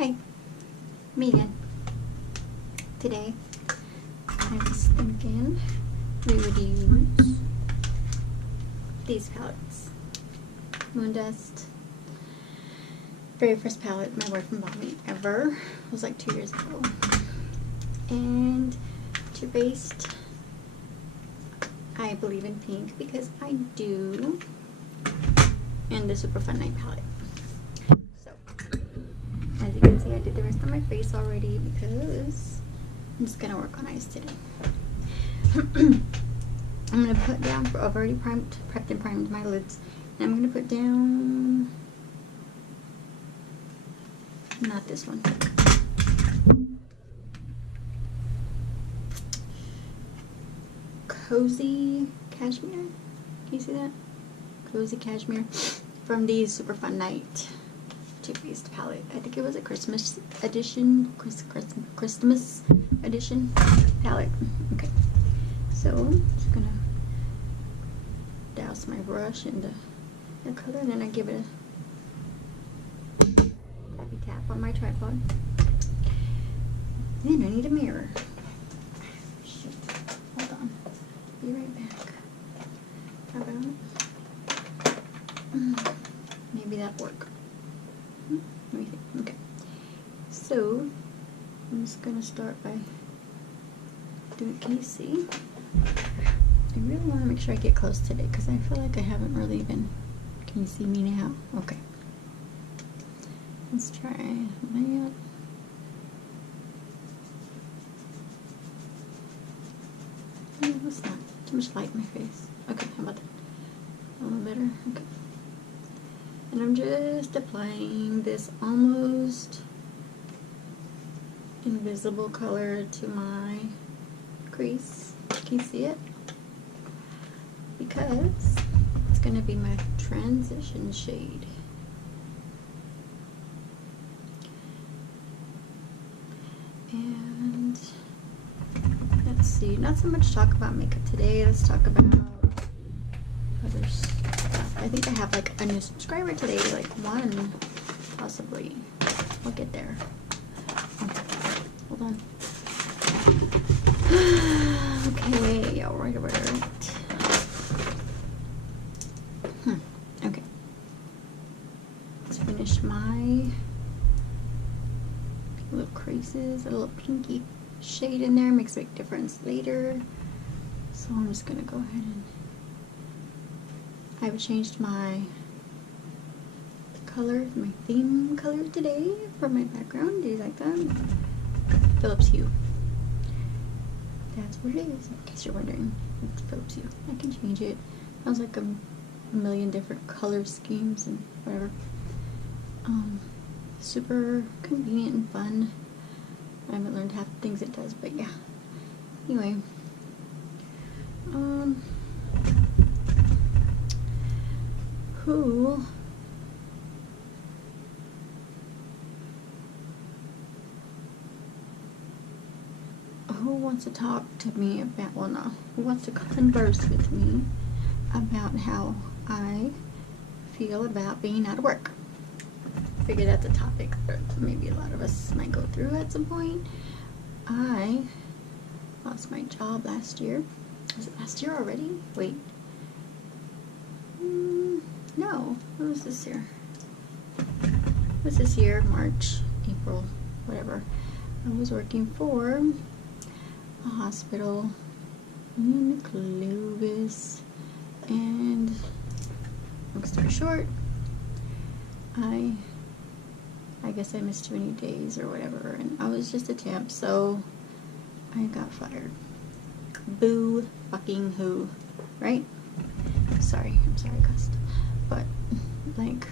Hi, me again. Today, I was thinking we would use these palettes. Moondust. Very first palette my boyfriend bought me ever. It was like 2 years ago. And Too-Faced. I believe in pink because I do. And the Super Fun Night palette. So, as you can see, I did the rest of my face already because I'm just gonna work on eyes today. I'm gonna put down, I've already prepped and primed my lids. And I'm gonna put down, not this one. Cozy Cashmere. Can you see that? Cozy Cashmere from the Super Fun Night Too-Faced palette. I think it was a Christmas edition, Christmas edition palette. Okay, so I'm just gonna douse my brush in the color, and then I give it a tap on my tripod. Then I need a mirror. Shit. Hold on. Be right back. How about it? Maybe that'll work. Let me think. Okay. So I'm just gonna start by doing. Can you see? I really want to make sure I get close today because I feel like I haven't really been. Can you see me now? Okay. Let's try that. No, that's not too much light in my face. Okay, how about that? A little better. Okay. And I'm just applying this almost invisible color to my crease. Can you see it? Because it's going to be my transition shade. And let's see, not so much talk about makeup today. Let's talk about other stuff. I think I have like a new subscriber today, like one, possibly. We'll get there. Hold on. Okay, alright. Okay. Let's finish my little creases, a little pinky shade in there, makes a big difference later. So I'm just gonna go ahead and I've changed my color, my theme color today for my background. Do you like that? Philips Hue. That's what it is, in case you're wondering. It's Philips Hue. I can change it. I was like a million different color schemes and whatever. Super convenient and fun. I haven't learned half the things it does, but yeah. Anyway. Who wants to talk to me about, well, no, who wants to converse with me about how I feel about being out of work? I figured that's a topic that maybe a lot of us might go through at some point. I lost my job last year. Was it last year already? Wait. No, what was this year? What was this year? March, April, whatever. I was working for a hospital in Clovis, and long story short, I guess I missed too many days or whatever, and I was just a temp, so I got fired. Boo fucking who, right? I'm sorry, I cussed. But, like,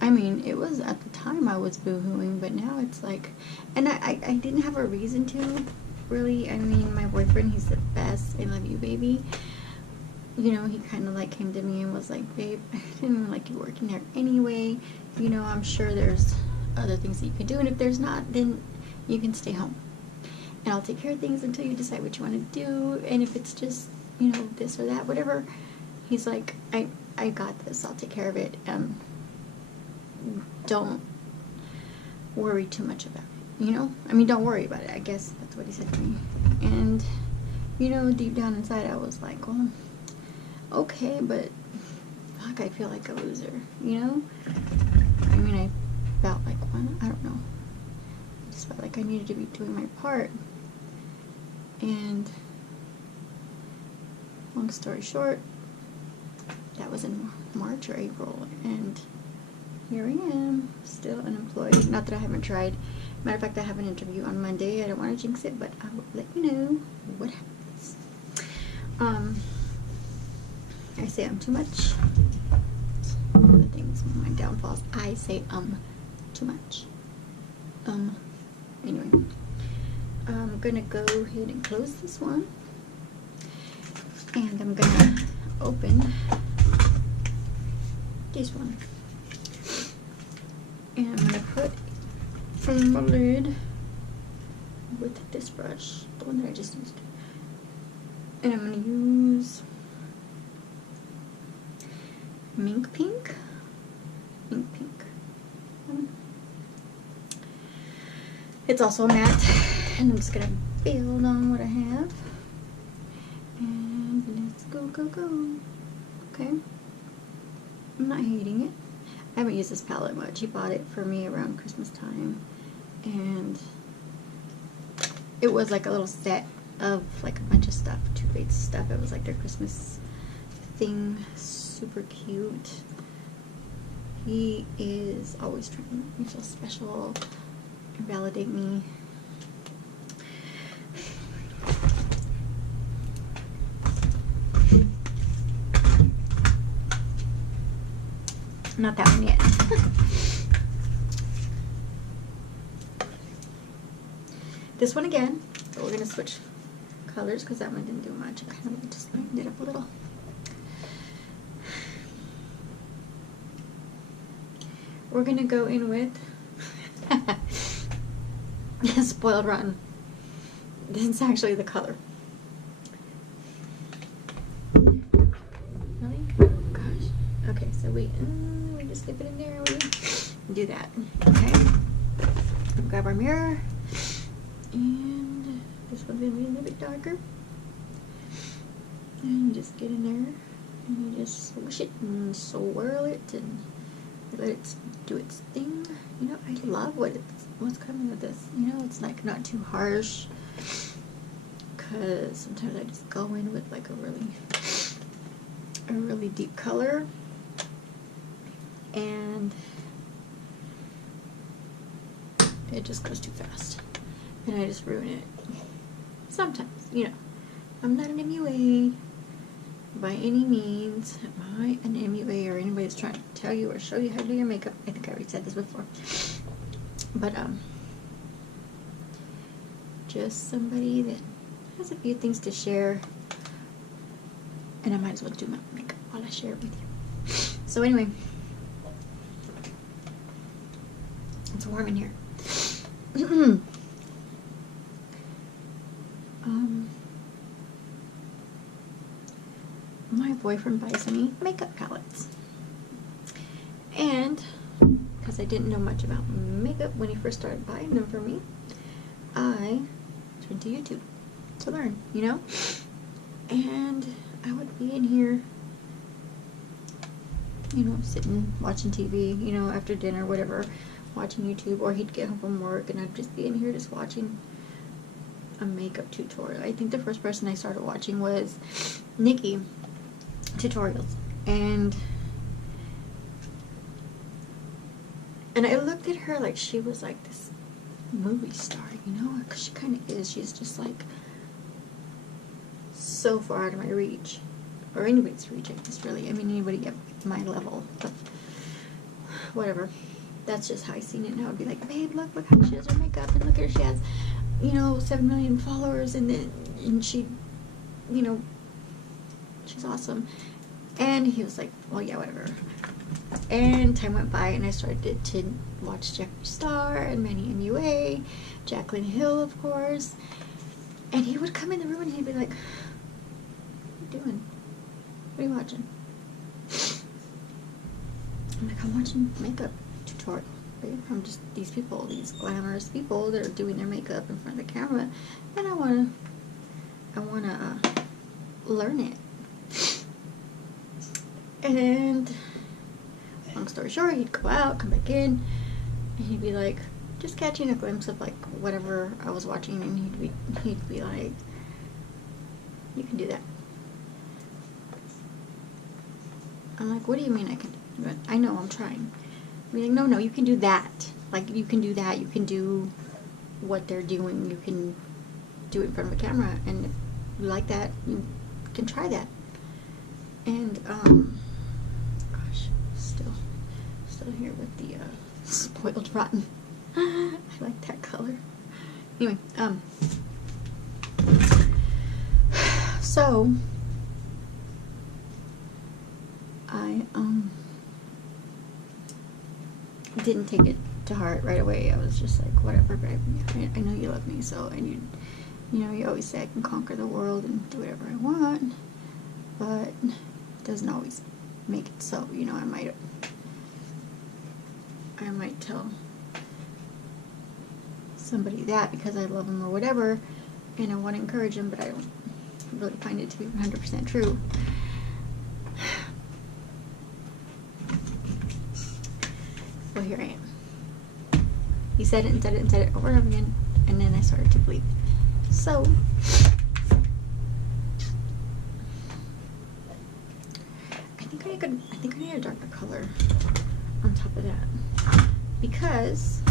I mean, it was at the time I was boo-hooing, but now it's like, and I didn't have a reason to, really. I mean, my boyfriend, he's the best. I love you, baby. You know, he kind of like came to me and was like, babe, I didn't even like you working there anyway. You know, I'm sure there's other things that you can do, and if there's not, then you can stay home. And I'll take care of things until you decide what you want to do, and if it's just, you know, this or that, whatever. He's like, I got this, I'll take care of it. Don't worry too much about it, you know? I mean, don't worry about it, I guess that's what he said to me. And, you know, deep down inside I was like, well, okay, but fuck, I feel like a loser, you know? I mean, I felt like one, I don't know. I just felt like I needed to be doing my part. And long story short, that was in March or April, and here I am, still unemployed. Not that I haven't tried. Matter of fact, I have an interview on Monday. I don't want to jinx it, but I will let you know what happens. I say too much. One of the things, my downfalls, I say too much. Anyway, I'm gonna go ahead and close this one, and I'm gonna open this one, and I'm gonna put in my lid with this brush, the one that I just used, and I'm gonna use Mink Pink. It's also matte, and I'm just gonna build on what I have, and let's go. Okay, I'm not hating it. I haven't used this palette much. He bought it for me around Christmas time, and it was like a little set of like a bunch of stuff, Too Faced stuff. It was like their Christmas thing, super cute. He is always trying to make me feel special and validate me. Not that one yet. This one again, but we're gonna switch colors because that one didn't do much. I kind of just lightened it up a little. We're gonna go in with Spoiled Rotten. This is actually the color. Really? Oh gosh. Okay, so we just dip it in there. We do that. Okay. Grab our mirror, and this one's gonna be a little bit darker. And you just get in there, and you just swish it and swirl it and let it do its thing. You know, I love what's coming with this. You know, it's like not too harsh, because sometimes I just go in with like a really deep color, and it just goes too fast, and I just ruin it. Sometimes, you know, I'm not an MUA by any means. Am I an MUA or anybody that's trying to tell you or show you how to do your makeup? I think I already said this before. But just somebody that has a few things to share, and I might as well do my makeup while I share it with you. So anyway, it's warm in here. My boyfriend buys me makeup palettes, and because I didn't know much about makeup when he first started buying them for me, I turned to YouTube to learn, you know. And I would be in here, you know, sitting watching TV, you know, after dinner, whatever, watching YouTube, or he'd get home from work and I'd just be in here just watching a makeup tutorial. I think the first person I started watching was Nikki tutorials, and I looked at her like she was like this movie star, you know, because she kind of is. She's just like so far out of my reach, or anybody's reach, I guess, really. I mean, anybody at my level, but whatever. That's just how I seen it. Now I'd be like, babe, look how she has her makeup, and look at her, she has, you know, 7 million followers, and she, you know, she's awesome. And he was like, well, yeah, whatever. And time went by, and I started to watch Jeffree Star and Manny MUA, Jaclyn Hill, of course. And he would come in the room and he'd be like, what are you doing? What are you watching? I'm like, I'm watching makeup tutorial. from just these people, these glamorous people that are doing their makeup in front of the camera, and I wanna learn it. And long story short, he'd go out, come back in, and he'd be like, just catching a glimpse of like whatever I was watching, and he'd be like, you can do that. I'm like, what do you mean I can do it? I know, I'm trying. I'd be like, no, you can do that. Like, you can do that. You can do what they're doing. You can do it in front of a camera, and if you like that, you can try that. And gosh, still here with the spoiled rotten. I like that color. Anyway, so I didn't take it to heart right away. I was just like, whatever, babe. I know you love me, so, and you know, you always say I can conquer the world and do whatever I want, but it doesn't always make it so. You know, I might tell somebody that because I love them or whatever, and I want to encourage them, but I don't really find it to be 100% true. Well, here I am. He said it and said it and said it over and over again, and then I started to believe it. So I think I need a darker color on top of that, because